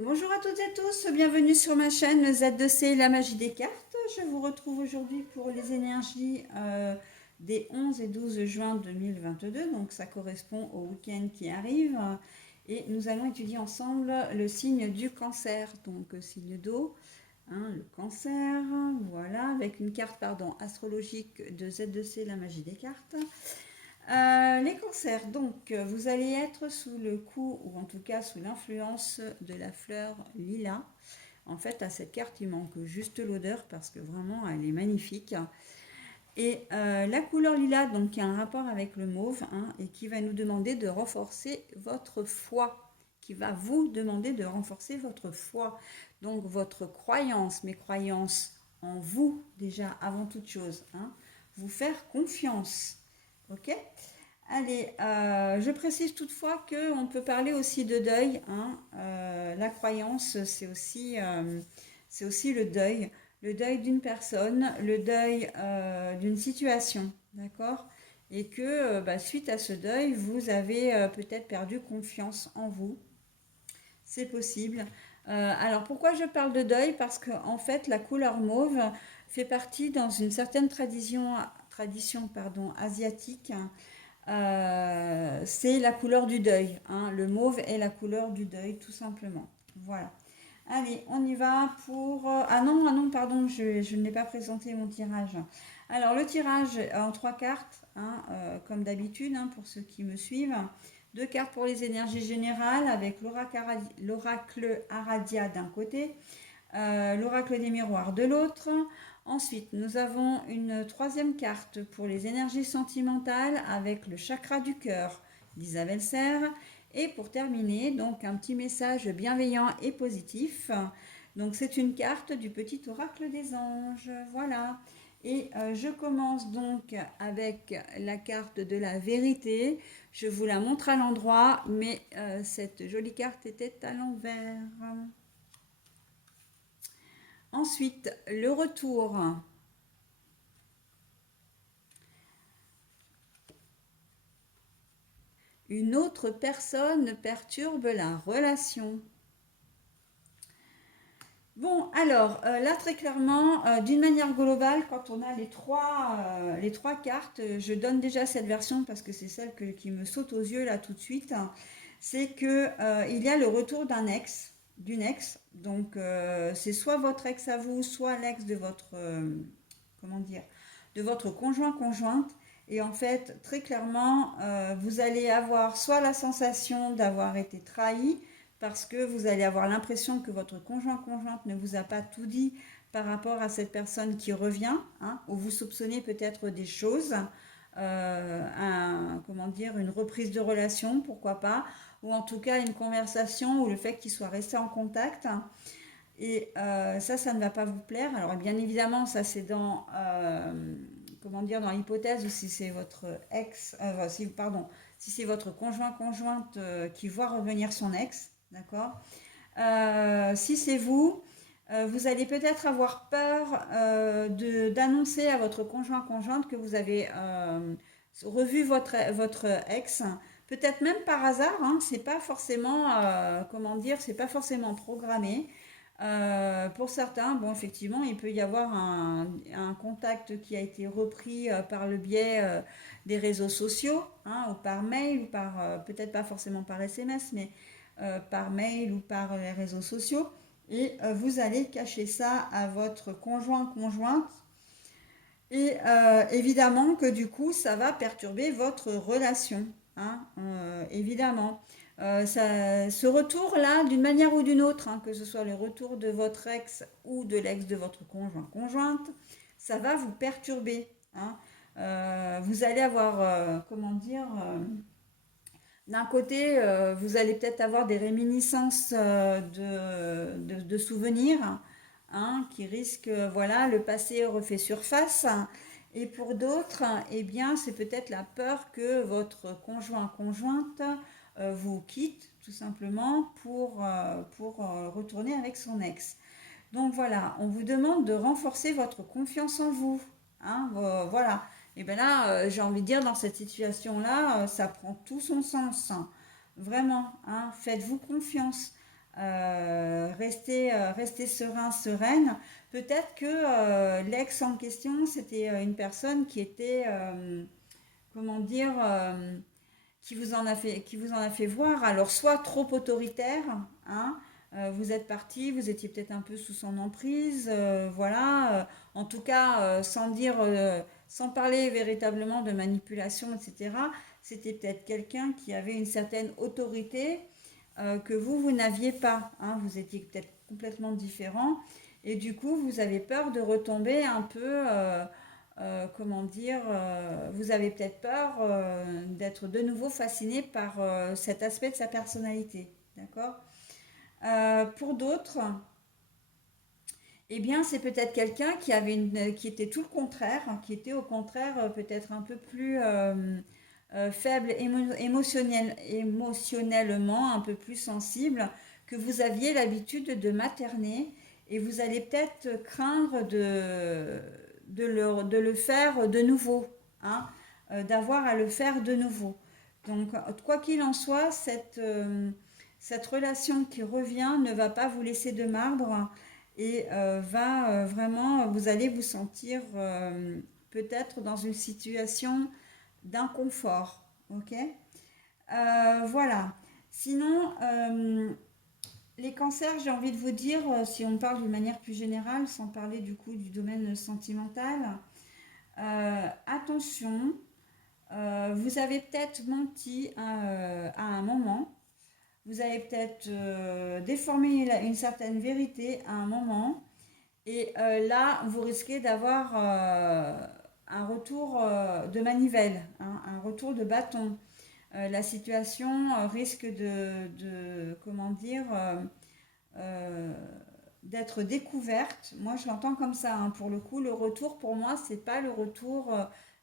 Bonjour à toutes et à tous, bienvenue sur ma chaîne Z2C, la magie des cartes. Je vous retrouve aujourd'hui pour les énergies des 11 et 12 juin 2022, donc ça correspond au week-end qui arrive. Et nous allons étudier ensemble le signe du cancer, donc signe d'eau, le cancer, voilà, avec une carte astrologique de Z2C, la magie des cartes. Les cancers, donc vous allez être sous le coup, ou en tout cas sous l'influence de la fleur lilas. En fait, à cette carte, il manque juste l'odeur parce que vraiment, elle est magnifique. Et la couleur lilas, donc, qui a un rapport avec le mauve, et qui va nous demander de renforcer votre foi, qui va vous demander de renforcer votre foi. Donc, votre croyance, mes croyances en vous, déjà, avant toute chose. Vous faire confiance. Ok. Allez, je précise toutefois qu'on peut parler aussi de deuil. La croyance, c'est aussi le deuil d'une personne, le deuil d'une situation, d'accord? Et que suite à ce deuil, vous avez peut-être perdu confiance en vous. C'est possible. Alors pourquoi je parle de deuil? Parce que en fait, la couleur mauve fait partie dans une certaine tradition asiatique. C'est la couleur du deuil. Le mauve est la couleur du deuil, tout simplement. Voilà. Allez, on y va pour... ah non, pardon, je n'ai pas présenté mon tirage. Alors, le tirage en trois cartes, comme d'habitude, pour ceux qui me suivent. Deux cartes pour les énergies générales, avec l'oracle Aradia d'un côté, l'oracle des miroirs de l'autre. Ensuite, nous avons une troisième carte pour les énergies sentimentales avec le chakra du cœur d'Isabelle Serre. Et pour terminer, donc un petit message bienveillant et positif. Donc c'est une carte du petit oracle des anges. Voilà. Et je commence donc avec la carte de la vérité. Je vous la montre à l'endroit, mais cette jolie carte était à l'envers. Ensuite, le retour. Une autre personne perturbe la relation. Bon, alors là très clairement, d'une manière globale, quand on a les trois cartes, je donne déjà cette version parce que c'est celle qui me saute aux yeux là tout de suite. C'est que il y a le retour d'un ex, d'une ex. Donc c'est soit votre ex à vous, soit l'ex de votre comment dire, de votre conjointe. Et en fait, très clairement, vous allez avoir soit la sensation d'avoir été trahi, parce que vous allez avoir l'impression que votre conjointe ne vous a pas tout dit par rapport à cette personne qui revient, ou vous soupçonnez peut-être des choses, comment dire, une reprise de relation, pourquoi pas, ou en tout cas une conversation ou le fait qu'il soit resté en contact. Et ça ne va pas vous plaire. Alors bien évidemment, ça c'est dans, comment dire, dans l'hypothèse où si c'est votre ex, si c'est votre conjointe qui voit revenir son ex, d'accord. Si c'est vous, vous allez peut-être avoir peur d'annoncer à votre conjointe que vous avez revu votre ex. Peut-être même par hasard, c'est pas forcément, comment dire, c'est pas forcément programmé. Pour certains, bon, effectivement, il peut y avoir un contact qui a été repris par le biais des réseaux sociaux, ou par mail, ou par, peut-être pas forcément par SMS, mais par mail ou par les réseaux sociaux. Et vous allez cacher ça à votre conjointe. Et évidemment que du coup, ça va perturber votre relation. Évidemment. Ce retour-là, d'une manière ou d'une autre, que ce soit le retour de votre ex ou de l'ex de votre conjointe, ça va vous perturber. Vous allez avoir, comment dire, d'un côté, vous allez peut-être avoir des réminiscences de souvenirs, qui risquent, voilà, le passé refait surface. Et pour d'autres, eh bien, c'est peut-être la peur que votre conjointe vous quitte tout simplement pour retourner avec son ex. Donc voilà, on vous demande de renforcer votre confiance en vous. Voilà. Et bien là, j'ai envie de dire, dans cette situation-là, ça prend tout son sens. Vraiment, faites-vous confiance. restez serein, sereine. Peut-être que l'ex en question, c'était une personne qui était, comment dire, qui vous en a fait voir, alors soit trop autoritaire, hein, vous êtes parti, vous étiez peut-être un peu sous son emprise, voilà, en tout cas, sans parler véritablement de manipulation, etc. C'était peut-être quelqu'un qui avait une certaine autorité que vous n'aviez pas, hein, vous étiez peut-être complètement différent, et du coup, vous avez peur de retomber un peu, comment dire, vous avez peut-être peur d'être de nouveau fasciné par cet aspect de sa personnalité, d'accord. Pour d'autres, eh bien, c'est peut-être quelqu'un qui était tout le contraire, hein, qui était au contraire peut-être un peu plus faible émotionnellement, un peu plus sensible, que vous aviez l'habitude de materner et vous allez peut-être craindre de le faire de nouveau, hein, d'avoir à le faire de nouveau. Donc, quoi qu'il en soit, cette relation qui revient ne va pas vous laisser de marbre et va vraiment, vous allez vous sentir peut-être dans une situation d'inconfort. Ok. Voilà. Sinon, les cancers, j'ai envie de vous dire, si on parle d'une manière plus générale, sans parler du coup du domaine sentimental, attention, vous avez peut-être menti à un moment, vous avez peut-être déformé une certaine vérité à un moment, et là, vous risquez d'avoir un retour de manivelle, hein, un retour de bâton. La situation risque comment dire, euh, d'être découverte. Moi, je l'entends comme ça, hein. Pour le coup, le retour, pour moi, c'est pas le retour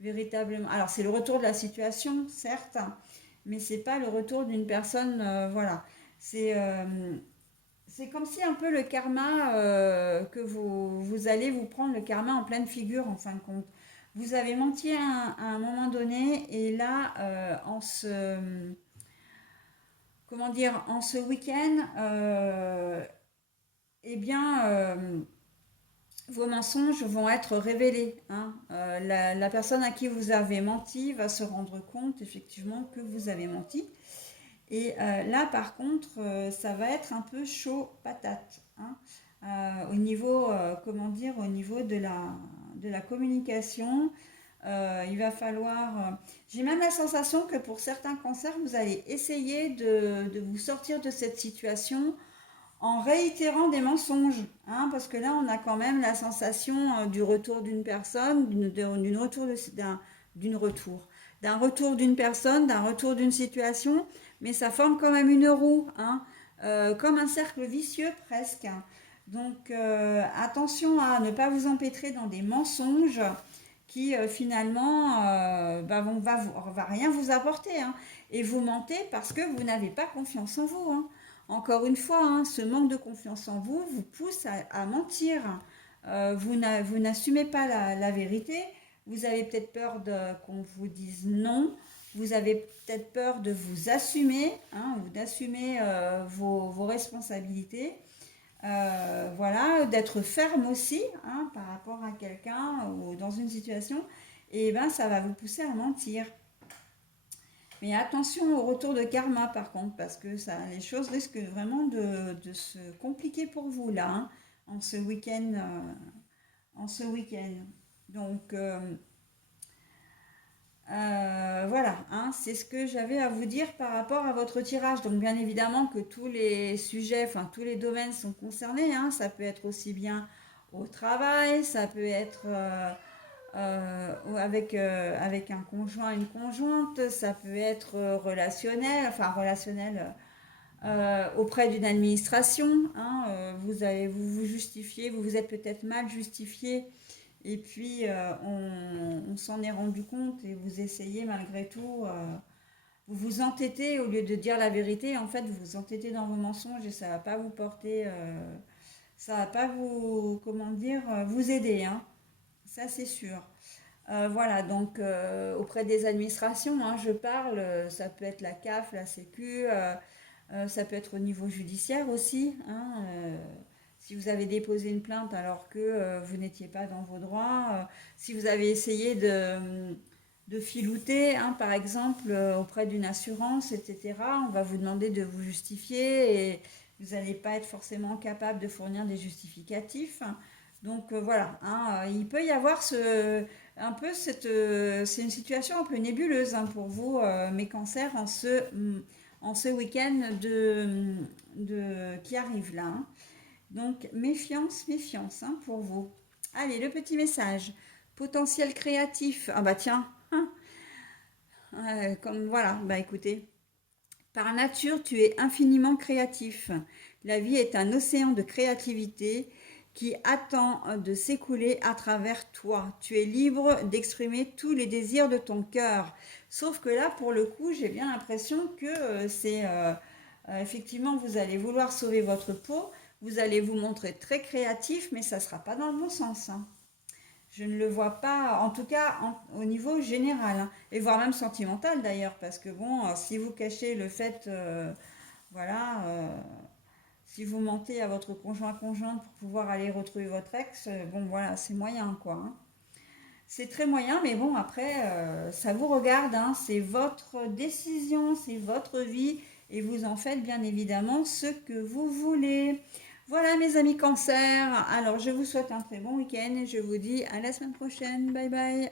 véritablement. Alors, c'est le retour de la situation, certes, mais c'est pas le retour d'une personne. Voilà. C'est c'est comme si un peu le karma, que vous allez vous prendre le karma en pleine figure, en fin de compte. Vous avez menti à un moment donné, et là, comment dire, en ce week-end, eh bien, vos mensonges vont être révélés, hein. La personne à qui vous avez menti va se rendre compte effectivement que vous avez menti. Et là, par contre, ça va être un peu chaud patate, hein. Au niveau, comment dire, au niveau de la communication, il va falloir. J'ai même la sensation que pour certains cancers, vous allez essayer de vous sortir de cette situation en réitérant des mensonges, hein, parce que là, on a quand même la sensation du retour d'une personne, d'une retour d'une retour, d'un retour d'une personne, d'un retour d'une situation, mais ça forme quand même une roue, hein, comme un cercle vicieux presque. Donc, attention à ne pas vous empêtrer dans des mensonges qui finalement va rien vous apporter, hein. Et vous mentez parce que vous n'avez pas confiance en vous, hein. Encore une fois, hein, ce manque de confiance en vous vous pousse à mentir. Vous n'assumez pas la vérité. Vous avez peut-être peur qu'on vous dise non. Vous avez peut-être peur de vous assumer, hein, ou d'assumer vos responsabilités. Voilà, d'être ferme aussi, hein, par rapport à quelqu'un ou dans une situation. Et ben, ça va vous pousser à mentir. Mais attention au retour de karma par contre, parce que ça, les choses risquent vraiment de se compliquer pour vous là, hein, en ce week-end. En ce week-end. Donc voilà, hein, c'est ce que j'avais à vous dire par rapport à votre tirage. Donc bien évidemment que tous les sujets, enfin tous les domaines sont concernés, hein. Ça peut être aussi bien au travail, ça peut être avec un conjoint, une conjointe, ça peut être relationnel, enfin relationnel auprès d'une administration, hein. Vous vous justifiez, vous vous êtes peut-être mal justifié, et puis on s'en est rendu compte et vous essayez malgré tout, vous vous entêtez au lieu de dire la vérité, en fait vous vous entêtez dans vos mensonges et ça va pas vous porter, ça va pas vous, comment dire, vous aider, hein. Ça c'est sûr. Voilà, donc auprès des administrations, hein, je parle, ça peut être la CAF, la Sécu, Ça peut être au niveau judiciaire aussi, hein, si vous avez déposé une plainte alors que vous n'étiez pas dans vos droits, si vous avez essayé de filouter, hein, par exemple, auprès d'une assurance, etc., on va vous demander de vous justifier et vous n'allez pas être forcément capable de fournir des justificatifs. Donc voilà, hein, il peut y avoir un peu c'est une situation un peu nébuleuse, hein, pour vous, mes cancers, en ce week-end qui arrive là, hein. Donc méfiance, méfiance, hein, pour vous. Allez, le petit message. Potentiel créatif. Ah bah tiens, hein, comme voilà, bah écoutez. Par nature, tu es infiniment créatif. La vie est un océan de créativité qui attend de s'écouler à travers toi. Tu es libre d'exprimer tous les désirs de ton cœur. Sauf que là, pour le coup, j'ai bien l'impression que effectivement, vous allez vouloir sauver votre peau, vous allez vous montrer très créatif, mais ça ne sera pas dans le bon sens, hein. Je ne le vois pas, en tout cas au niveau général, hein, et voire même sentimental d'ailleurs, parce que bon, si vous cachez le fait, voilà, si vous mentez à votre conjointe pour pouvoir aller retrouver votre ex, bon voilà, c'est moyen quoi, hein. C'est très moyen, mais bon, après, ça vous regarde, hein, c'est votre décision, c'est votre vie, et vous en faites bien évidemment ce que vous voulez. Voilà mes amis cancer, alors je vous souhaite un très bon week-end et je vous dis à la semaine prochaine. Bye bye.